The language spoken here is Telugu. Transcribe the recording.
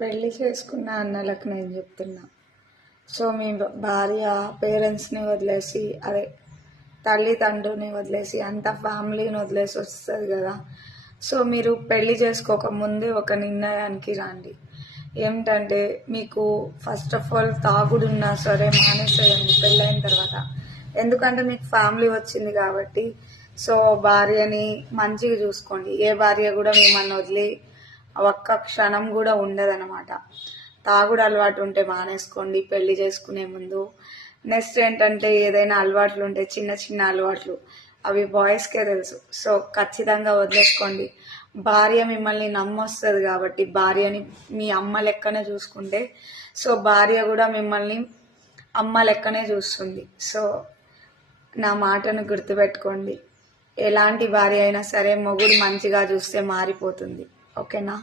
పెళ్లి చేసుకున్న అన్నలకు నేను చెప్తున్నా. సో మీ భార్య పేరెంట్స్ని వదిలేసి, అదే తల్లిదండ్రుని వదిలేసి, అంత ఫ్యామిలీని వదిలేసి వస్తుంది కదా. సో మీరు పెళ్లి చేసుకోక ముందే ఒక నిర్ణయానికి రండి. ఏమిటంటే, మీకు ఫస్ట్ ఆఫ్ ఆల్ తాగుడు ఉన్నా సరే మానేసేయండి పెళ్ళైన తర్వాత. ఎందుకంటే మీకు ఫ్యామిలీ వచ్చింది కాబట్టి. సో భార్యని మంచిగా చూసుకోండి. ఏ భార్య కూడా మిమ్మల్ని వదిలి ఒక్క క్షణం కూడా ఉండదన్నమాట. తాగుడు అలవాటు ఉంటే మానేసుకోండి పెళ్లి చేసుకునే ముందు. నెక్స్ట్ ఏంటంటే, ఏదైనా అలవాట్లు ఉంటే చిన్న చిన్న అలవాట్లు, అవి బాయ్స్కే తెలుసు. సో ఖచ్చితంగా వదిలేసుకోండి. భార్య మిమ్మల్ని నమ్మొస్తుంది కాబట్టి భార్యని మీ అమ్మ లెక్కనే చూసుకుంటే, సో భార్య కూడా మిమ్మల్ని అమ్మ లెక్కనే చూస్తుంది. సో నా మాటను గుర్తుపెట్టుకోండి. ఎలాంటి భార్య అయినా సరే మొగుడు మంచిగా చూస్తే మారిపోతుంది. ఓకేనా?